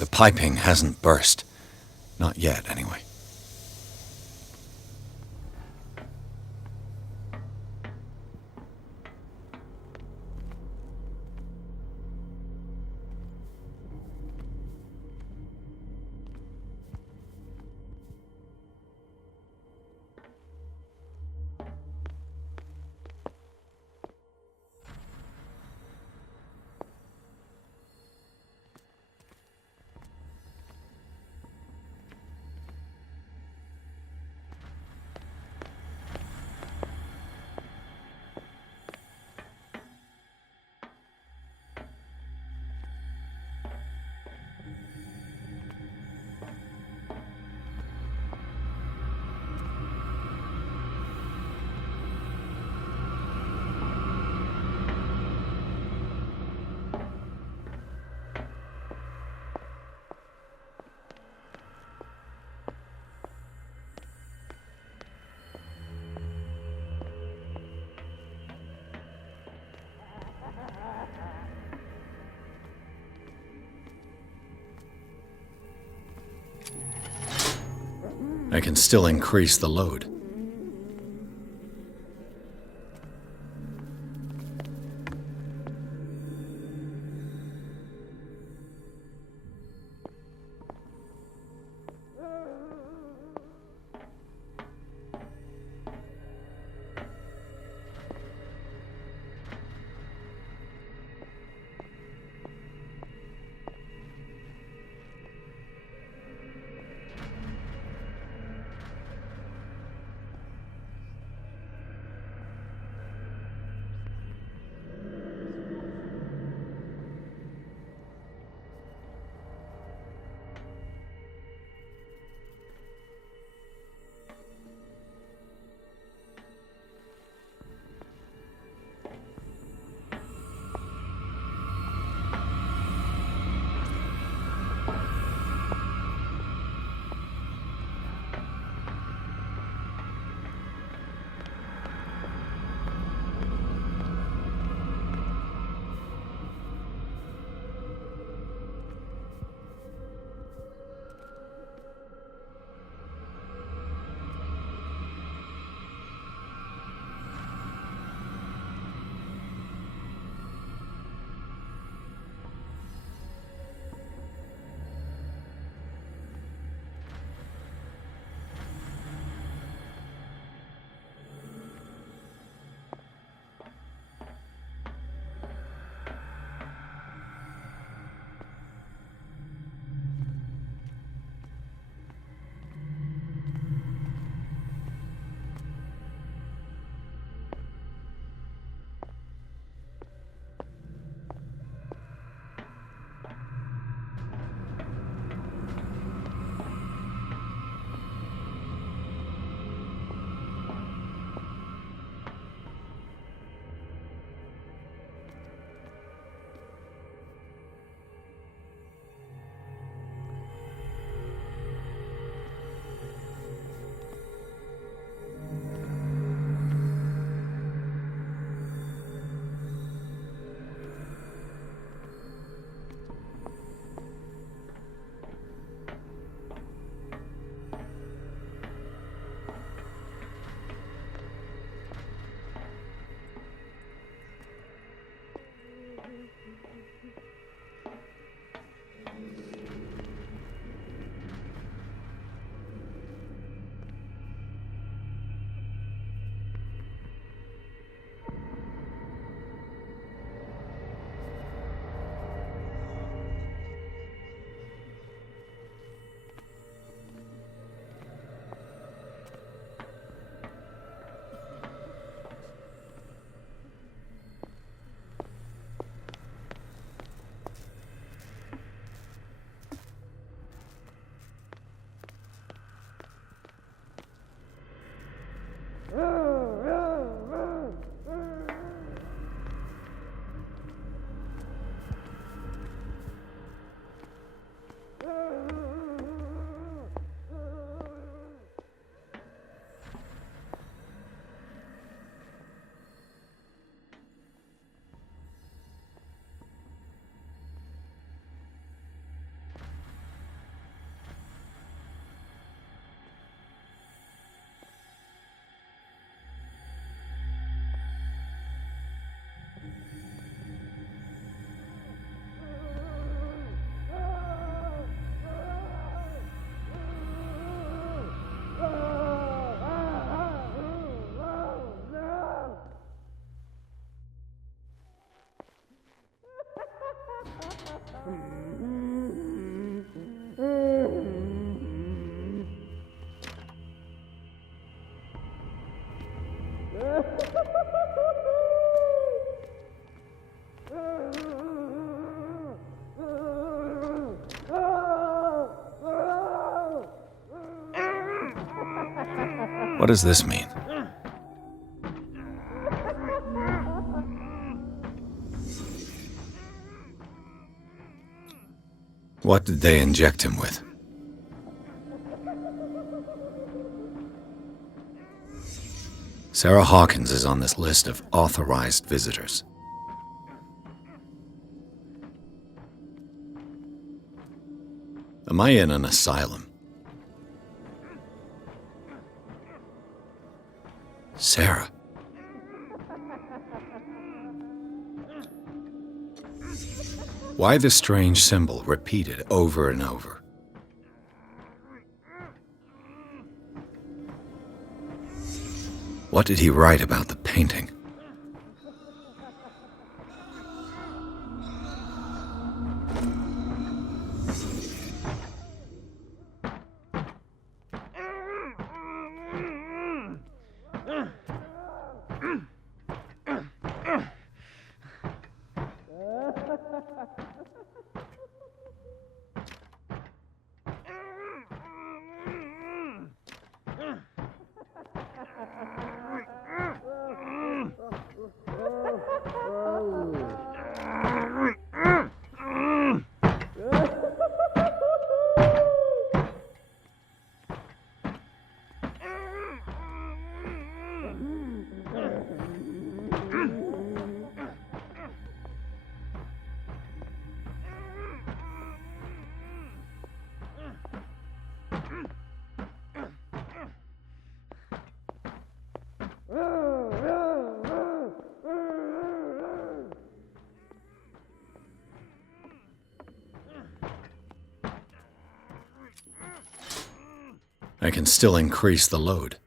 The piping hasn't burst. Not yet, anyway. I can still increase the load. What does this mean? What did they inject him with? Sarah Hawkins is on this list of authorized visitors. Am I in an asylum? Sarah. Why the strange symbol repeated over and over? What did he write about the painting? I can still increase the load.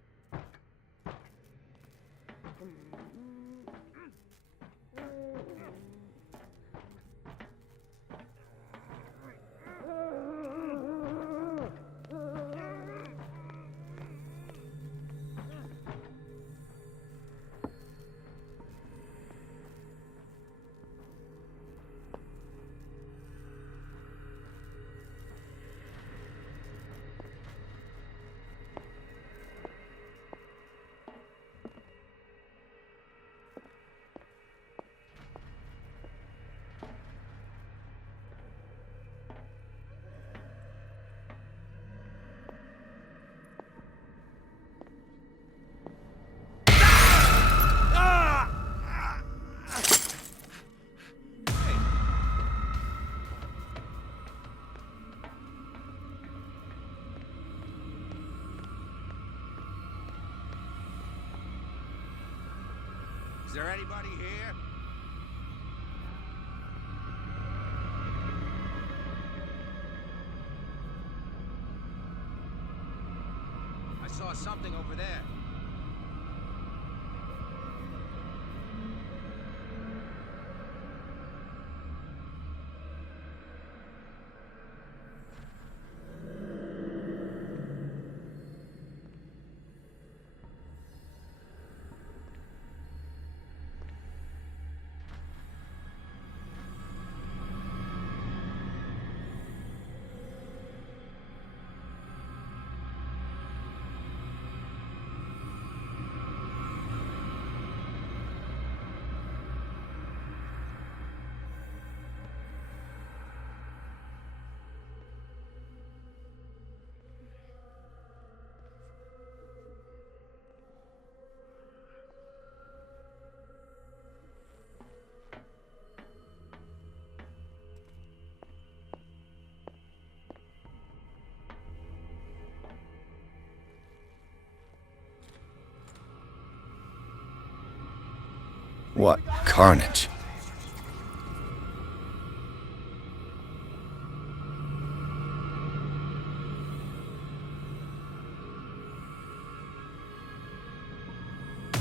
Is there anybody here? I saw something over there. What carnage.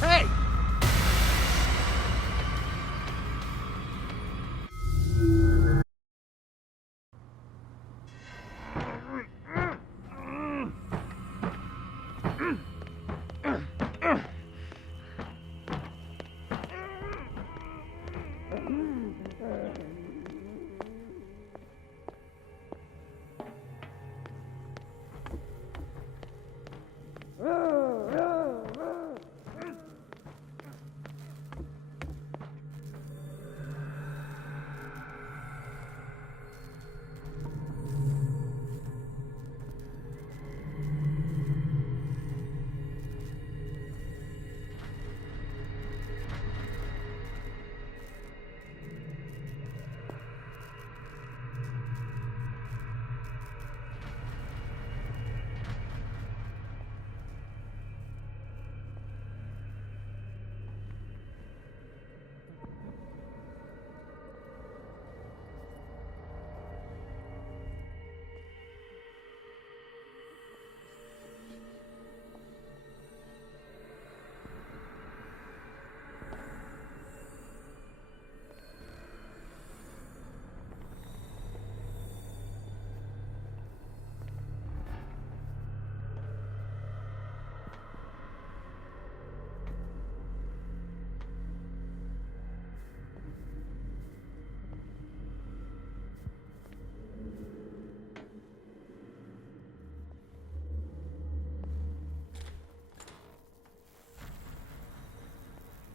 Hey!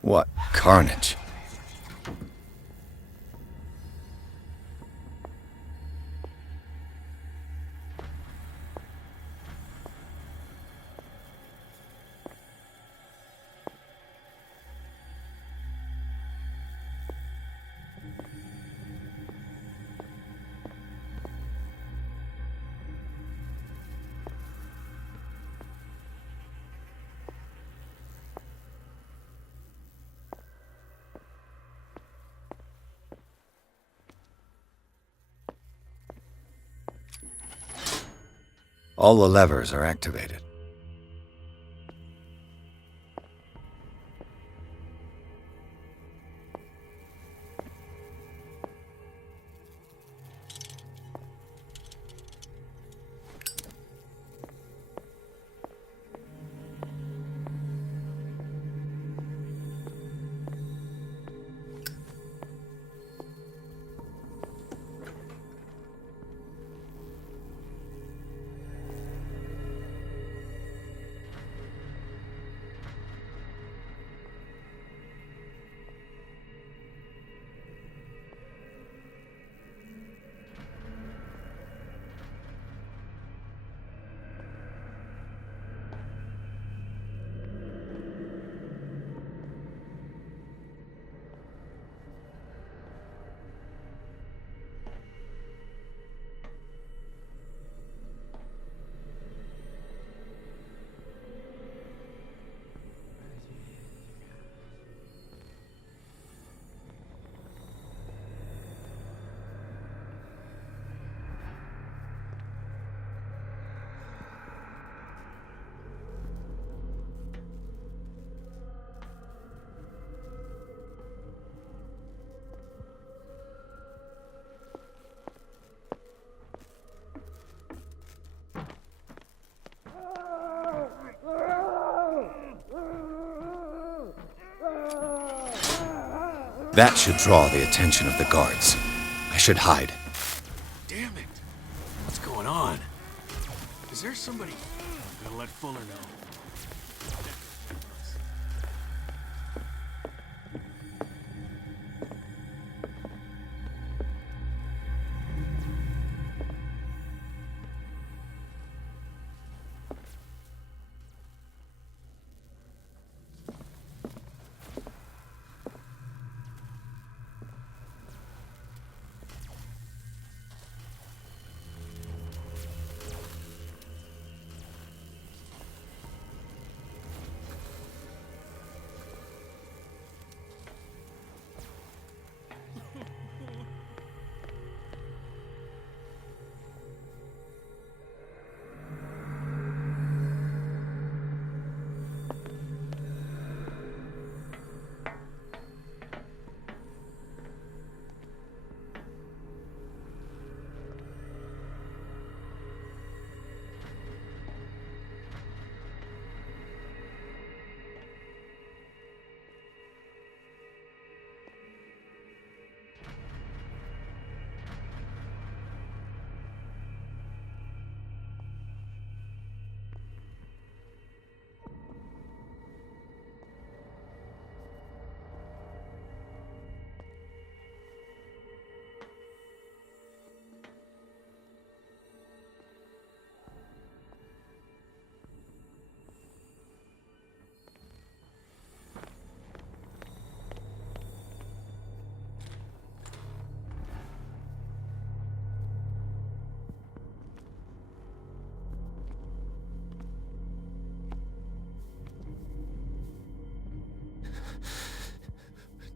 What carnage. All the levers are activated. That should draw the attention of the guards. I should hide. Damn it! What's going on? Is there somebody... I'm gonna let Fuller know.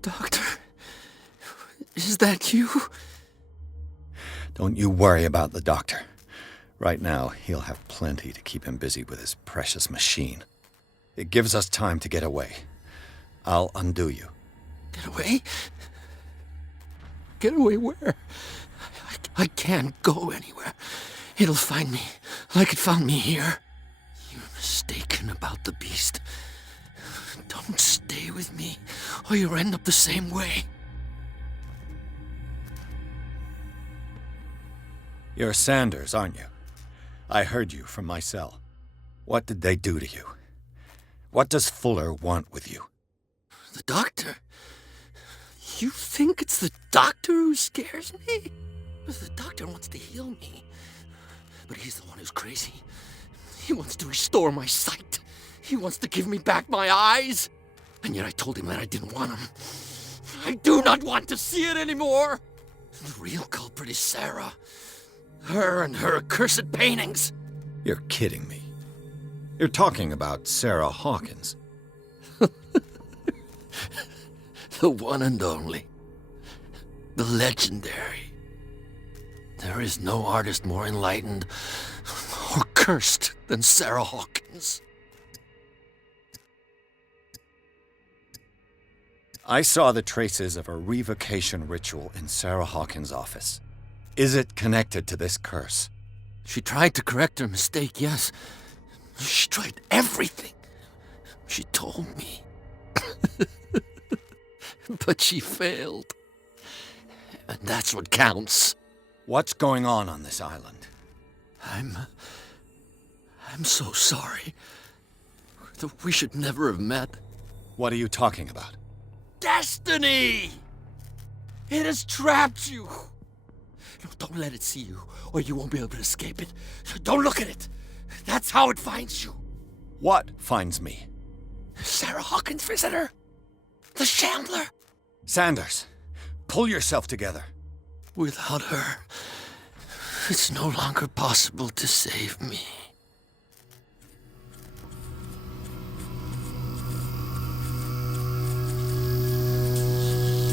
Doctor, is that you? Don't you worry about the doctor. Right now, he'll have plenty to keep him busy with his precious machine. It gives us time to get away. I'll undo you. Get away? Get away where? I can't go anywhere. It'll find me, like it found me here. You're mistaken about the beast. Don't stay with me, or you'll end up the same way. You're Sanders, aren't you? I heard you from my cell. What did they do to you? What does Fuller want with you? The The doctor? You think it's the doctor who scares me? The doctor wants to heal me. But he's the one who's crazy. He wants to restore my sight. He wants to give me back my eyes. And yet I told him that I didn't want him. I do not want to see it anymore. The real culprit is Sarah. Her and her accursed paintings. You're kidding me. You're talking about Sarah Hawkins. The one and only. The legendary. There is no artist more enlightened or cursed than Sarah Hawkins. I saw the traces of a revocation ritual in Sarah Hawkins' office. Is it connected to this curse? She tried to correct her mistake, yes. She tried everything. She told me. But she failed. And that's what counts. What's going on this island? I'm so sorry. We should never have met. What are you talking about? Destiny! It has trapped you. No, don't let it see you, or you won't be able to escape it. Don't look at it. That's how it finds you. What finds me? Sarah Hawkins' visitor. The Shambler. Sanders, pull yourself together. Without her, it's no longer possible to save me.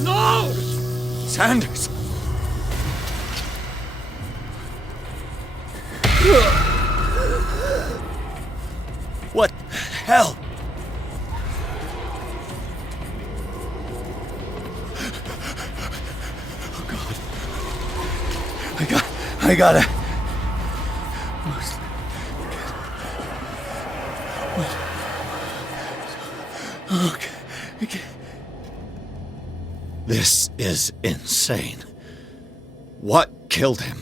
No! Sanders! What the hell? I gotta. Okay. This is insane. What killed him?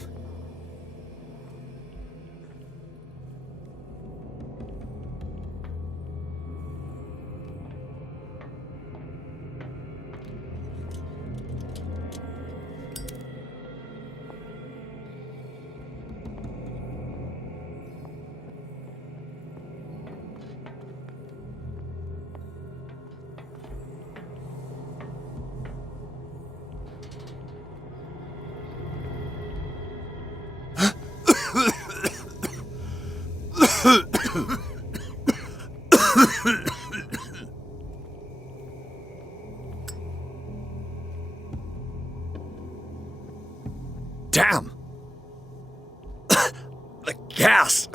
Damn! The gas!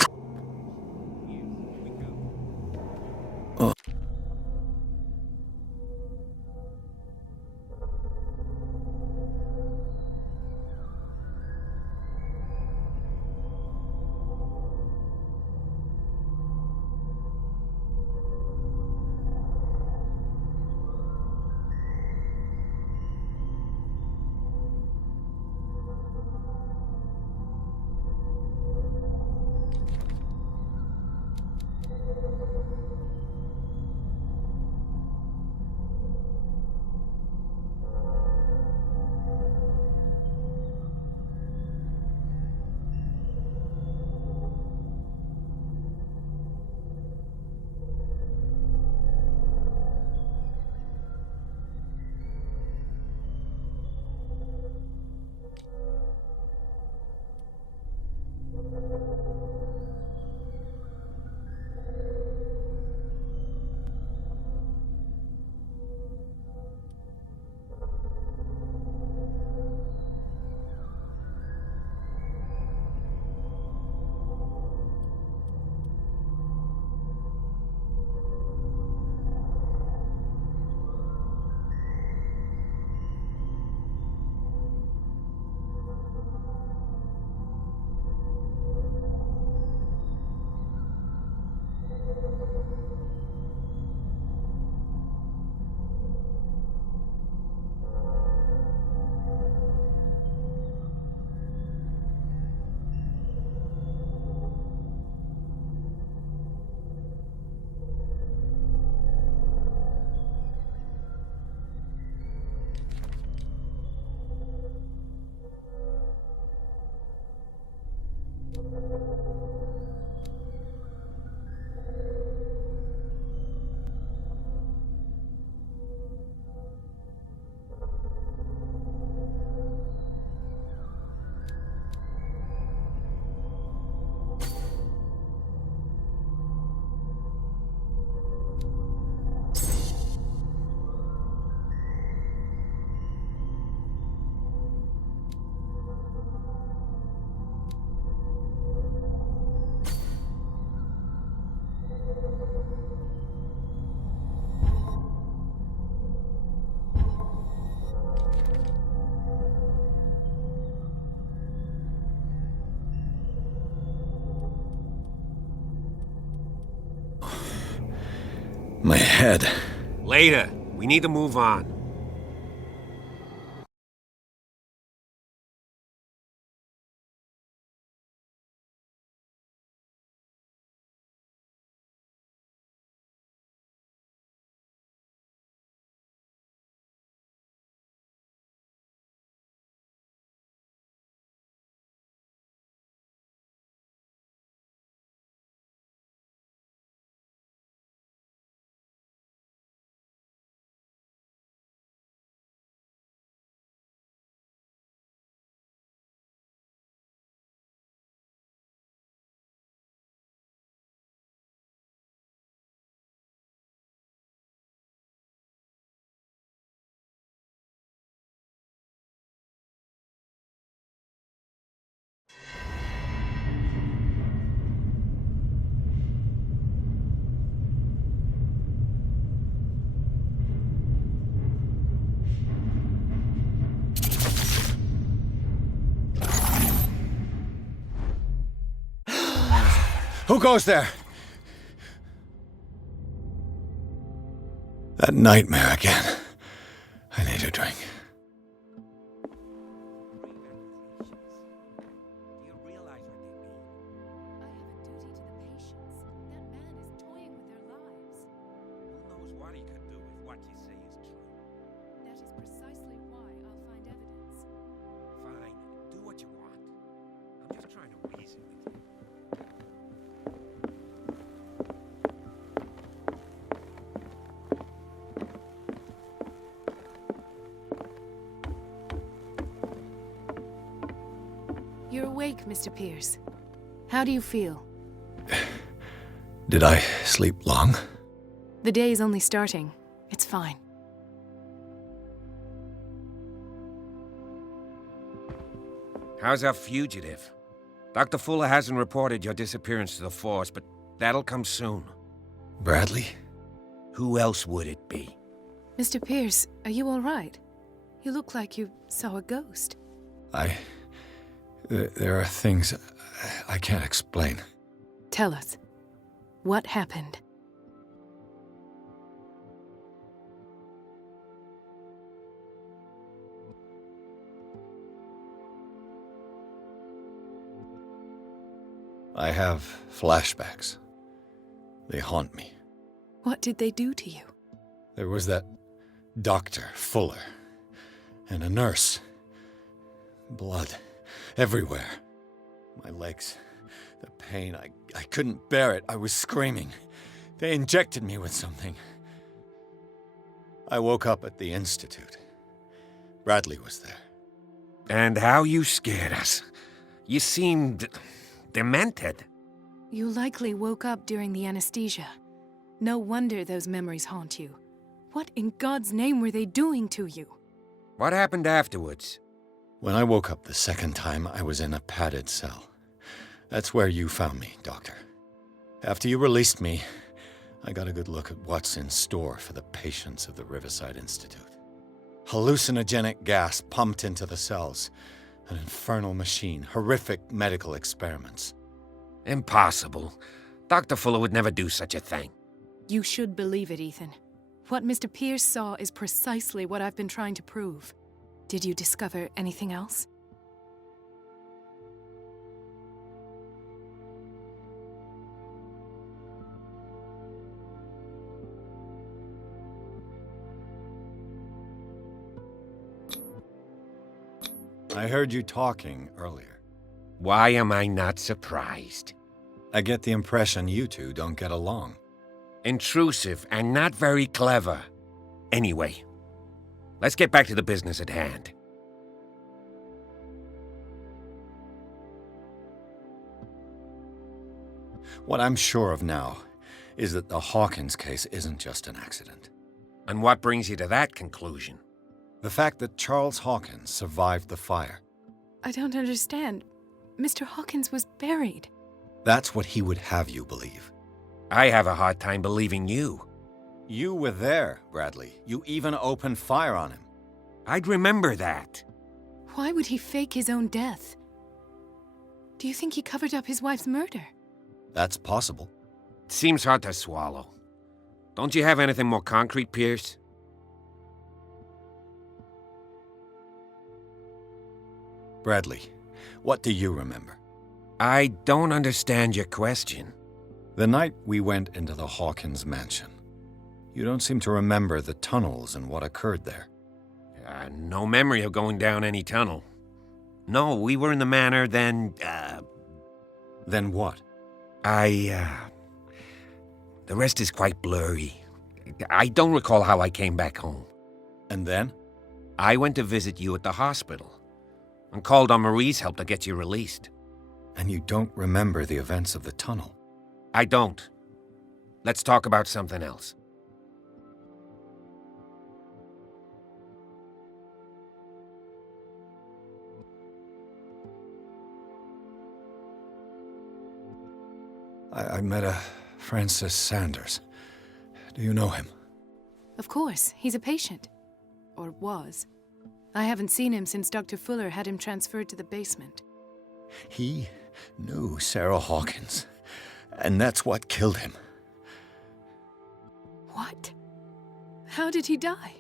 My head. Later. We need to move on. Who goes there? That nightmare again. I need a drink. Do you realize what they mean? I have a duty to the patients. That man is toying with their lives. Who knows what he could do if what you say is true? That is precisely why I'll find evidence. Fine, do what you want. I'm just trying to reason with you. You're awake, Mr. Pierce. How do you feel? Did I sleep long? The day is only starting. It's fine. How's our fugitive? Dr. Fuller hasn't reported your disappearance to the force, but that'll come soon. Bradley? Who else would it be? Mr. Pierce, are you all right? You look like you saw a ghost. There are things I can't explain. Tell us. What happened? I have flashbacks. They haunt me. What did they do to you? There was that Dr. Fuller and a nurse. Blood everywhere. My legs, the pain, I couldn't bear it. I was screaming. They injected me with something. I woke up at the Institute. Bradley was there. And how you scared us. You seemed demented. You likely woke up during the anesthesia. No wonder those memories haunt you. What in God's name were they doing to you? What happened afterwards? When I woke up the second time, I was in a padded cell. That's where you found me, Doctor. After you released me, I got a good look at what's in store for the patients of the Riverside Institute. Hallucinogenic gas pumped into the cells. An infernal machine. Horrific medical experiments. Impossible. Dr. Fuller would never do such a thing. You should believe it, Ethan. What Mr. Pierce saw is precisely what I've been trying to prove. Did you discover anything else? I heard you talking earlier. Why am I not surprised? I get the impression you two don't get along. Intrusive and not very clever. Anyway, let's get back to the business at hand. What I'm sure of now is that the Hawkins case isn't just an accident. And what brings you to that conclusion? The fact that Charles Hawkins survived the fire. I don't understand. Mr. Hawkins was buried. That's what he would have you believe. I have a hard time believing you. You were there, Bradley. You even opened fire on him. I'd remember that. Why would he fake his own death? Do you think he covered up his wife's murder? That's possible. It seems hard to swallow. Don't you have anything more concrete, Pierce? Bradley, what do you remember? I don't understand your question. The night we went into the Hawkins mansion. You don't seem to remember the tunnels and what occurred there. No memory of going down any tunnel. No, we were in the manor, then, Then what? The rest is quite blurry. I don't recall how I came back home. And then? I went to visit you at the hospital and called on Marie's help to get you released. And you don't remember the events of the tunnel? I don't. Let's talk about something else. I met a Francis Sanders. Do you know him? Of course, he's a patient. Or was. I haven't seen him since Dr. Fuller had him transferred to the basement. He knew Sarah Hawkins, and that's what killed him. What? How did he die?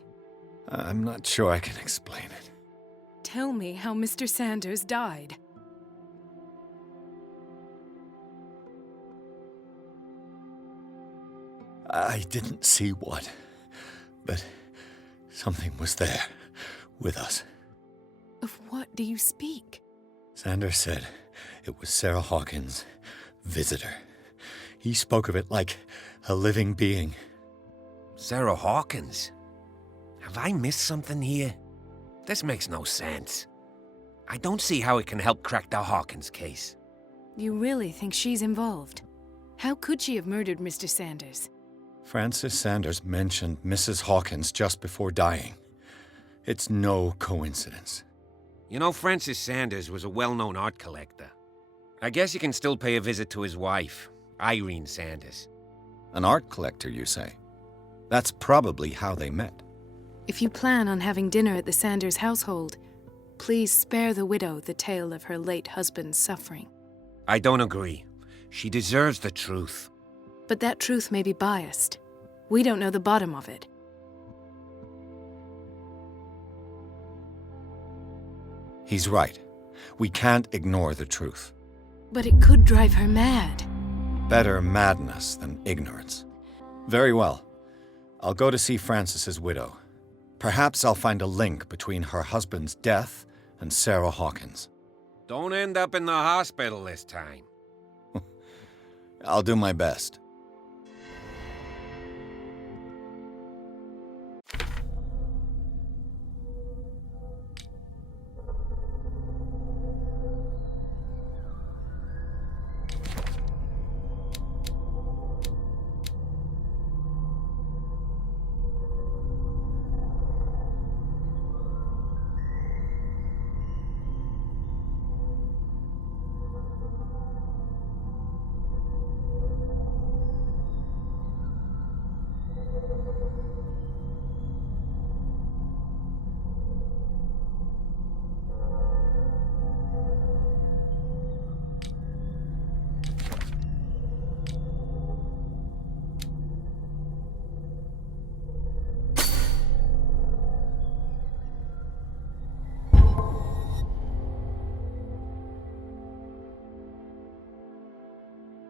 I'm not sure I can explain it. Tell me how Mr. Sanders died. I didn't see what, but something was there with us. Of what do you speak? Sanders said it was Sarah Hawkins' visitor. He spoke of it like a living being. Sarah Hawkins? Have I missed something here? This makes no sense. I don't see how it can help crack the Hawkins case. You really think she's involved? How could she have murdered Mr. Sanders? Francis Sanders mentioned Mrs. Hawkins just before dying. It's no coincidence. You know, Francis Sanders was a well-known art collector. I guess you can still pay a visit to his wife, Irene Sanders. An art collector, you say? That's probably how they met. If you plan on having dinner at the Sanders household, please spare the widow the tale of her late husband's suffering. I don't agree. She deserves the truth. But that truth may be biased. We don't know the bottom of it. He's right. We can't ignore the truth. But it could drive her mad. Better madness than ignorance. Very well. I'll go to see Francis's widow. Perhaps I'll find a link between her husband's death and Sarah Hawkins. Don't end up in the hospital this time. I'll do my best.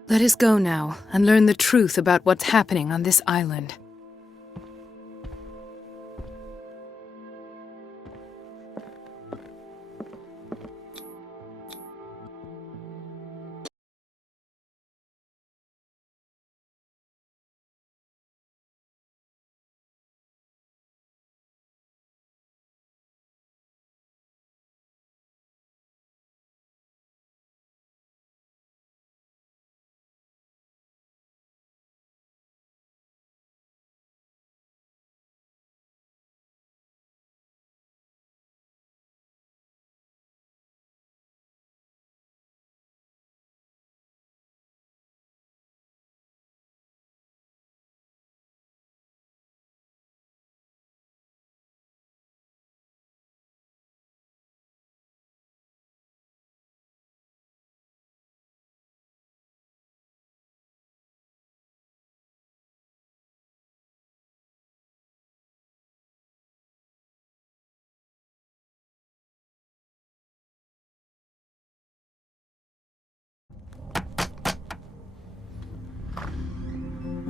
Let us go now and learn the truth about what's happening on this island.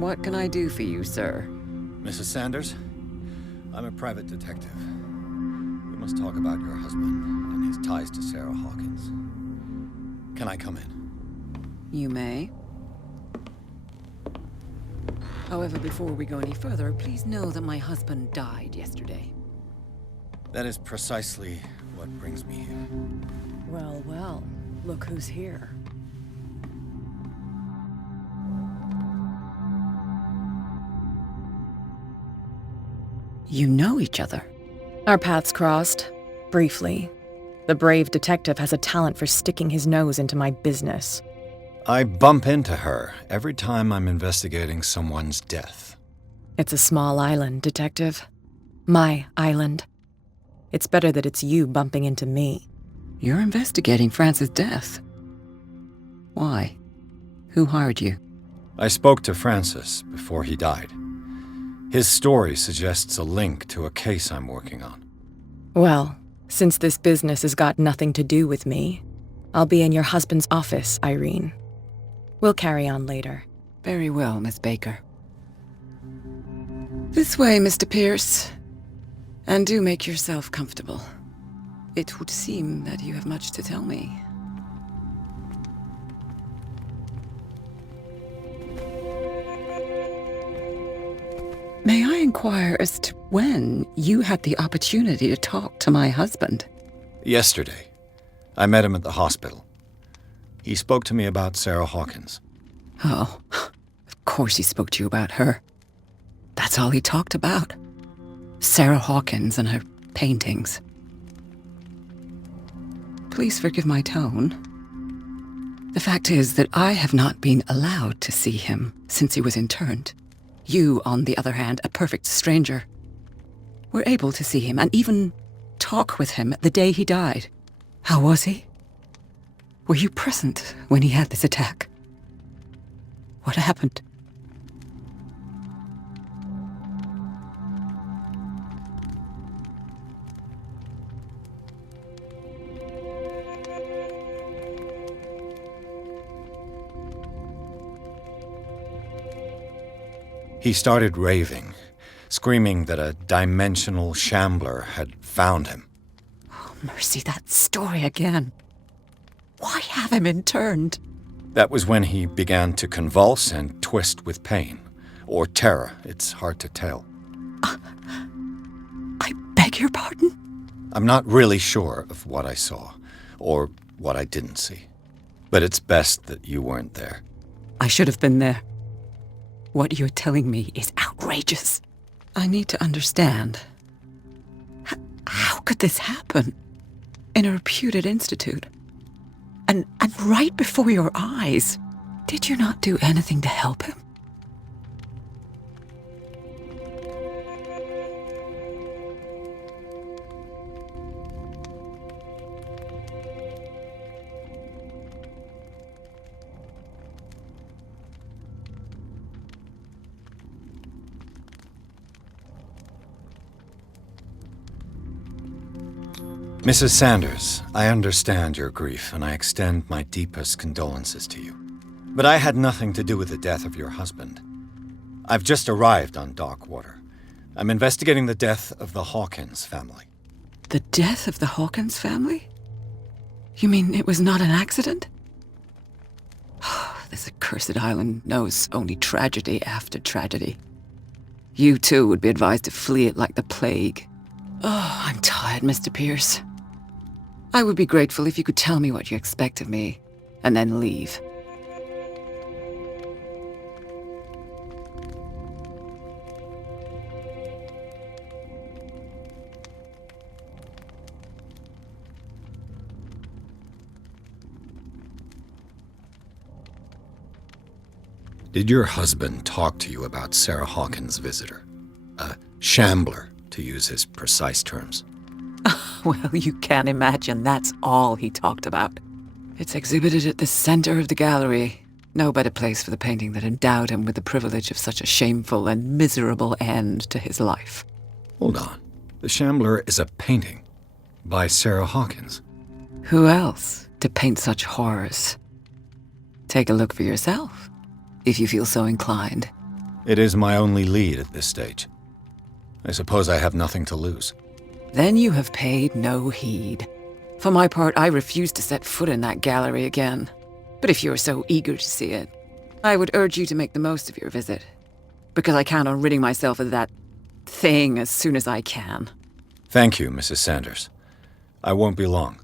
What can I do for you, sir? Mrs. Sanders, I'm a private detective. We must talk about your husband and his ties to Sarah Hawkins. Can I come in? You may. However, before we go any further, please know that my husband died yesterday. That is precisely what brings me here. Well, well, look who's here. You know each other. Our paths crossed, briefly. The brave detective has a talent for sticking his nose into my business. I bump into her every time I'm investigating someone's death. It's a small island, Detective. My island. It's better that it's you bumping into me. You're investigating Francis' death. Why? Who hired you? I spoke to Francis before he died. His story suggests a link to a case I'm working on. Well, since this business has got nothing to do with me, I'll be in your husband's office, Irene. We'll carry on later. Very well, Miss Baker. This way, Mr. Pierce. And do make yourself comfortable. It would seem that you have much to tell me. May I inquire as to when you had the opportunity to talk to my husband? Yesterday, I met him at the hospital. He spoke to me about Sarah Hawkins. Oh, of course he spoke to you about her. That's all he talked about. Sarah Hawkins and her paintings. Please forgive my tone. The fact is that I have not been allowed to see him since he was interned. You, on the other hand, a perfect stranger, were able to see him and even talk with him the day he died. How was he? Were you present when he had this attack? What happened? He started raving, screaming that a dimensional shambler had found him. Oh, mercy, that story again. Why have him interned? That was when he began to convulse and twist with pain. Or terror, it's hard to tell. I beg your pardon? I'm not really sure of what I saw, or what I didn't see. But it's best that you weren't there. I should have been there. What you're telling me is outrageous. I need to understand. How could this happen? In a reputed institute? And right before your eyes? Did you not do anything to help him? Mrs. Sanders, I understand your grief, and I extend my deepest condolences to you. But I had nothing to do with the death of your husband. I've just arrived on Darkwater. I'm investigating the death of the Hawkins family. The death of the Hawkins family? You mean it was not an accident? This accursed island knows only tragedy after tragedy. You too would be advised to flee it like the plague. Oh, I'm tired, Mr. Pierce. I would be grateful if you could tell me what you expect of me, and then leave. Did your husband talk to you about Sarah Hawkins' visitor? A shambler, to use his precise terms. Well, you can imagine that's all he talked about. It's exhibited at the center of the gallery. No better place for the painting that endowed him with the privilege of such a shameful and miserable end to his life. Hold on. The Shambler is a painting by Sarah Hawkins. Who else to paint such horrors? Take a look for yourself, if you feel so inclined. It is my only lead at this stage. I suppose I have nothing to lose. Then you have paid no heed. For my part, I refuse to set foot in that gallery again. But if you're so eager to see it, I would urge you to make the most of your visit. Because I count on ridding myself of that thing as soon as I can. Thank you, Mrs. Sanders. I won't be long.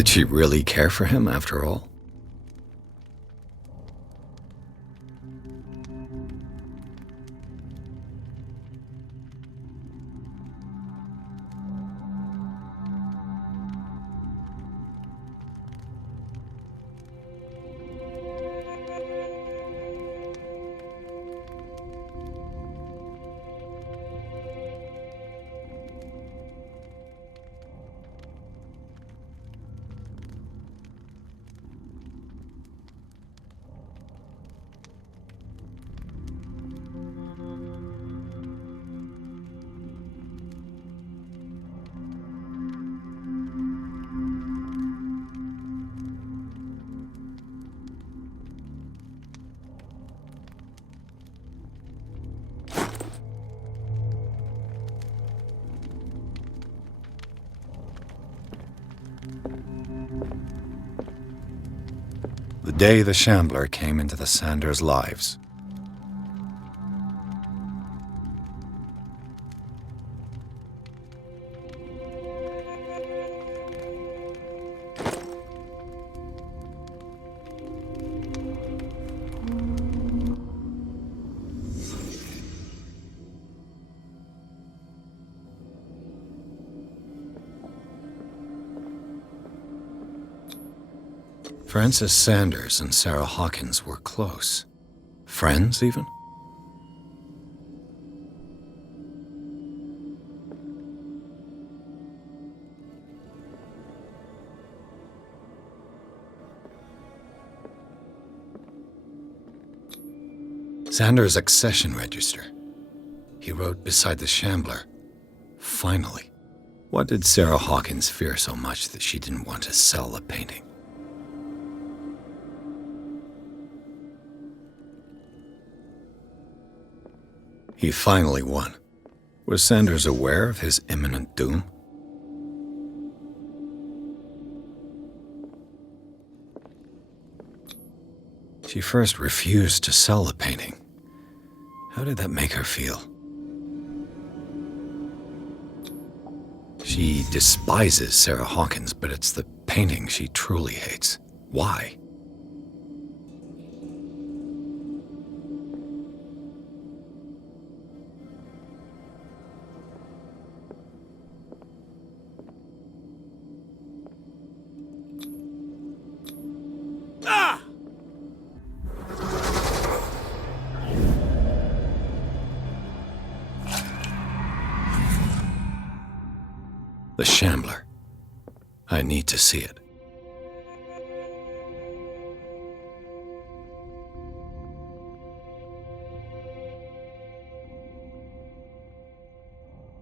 Did she really care for him after all? The day the Shambler came into the Sanders' lives. Francis Sanders and Sarah Hawkins were close. Friends, even? Sanders' accession register. He wrote beside the Shambler, "Finally." What did Sarah Hawkins fear so much that she didn't want to sell the painting? He finally won. Was Sanders aware of his imminent doom? She first refused to sell the painting. How did that make her feel? She despises Sarah Hawkins, but it's the painting she truly hates. Why? The Shambler. I need to see it.